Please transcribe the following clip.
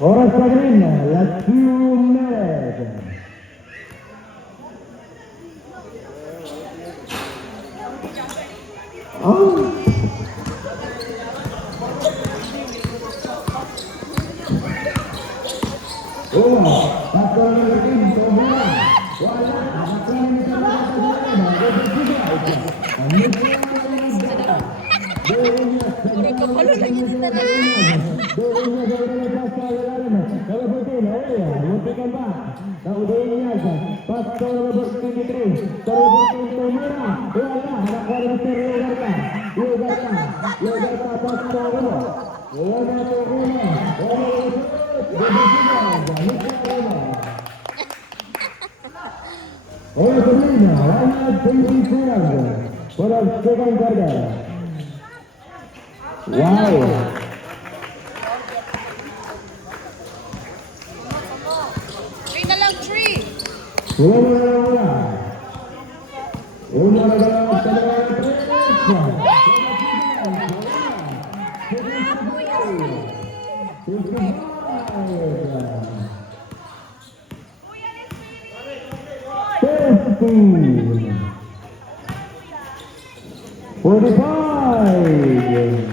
Ora Sagrina, la Ciumed. Puro lagi sila na. Wow. Three na lang, three. Una na lang Forty-five.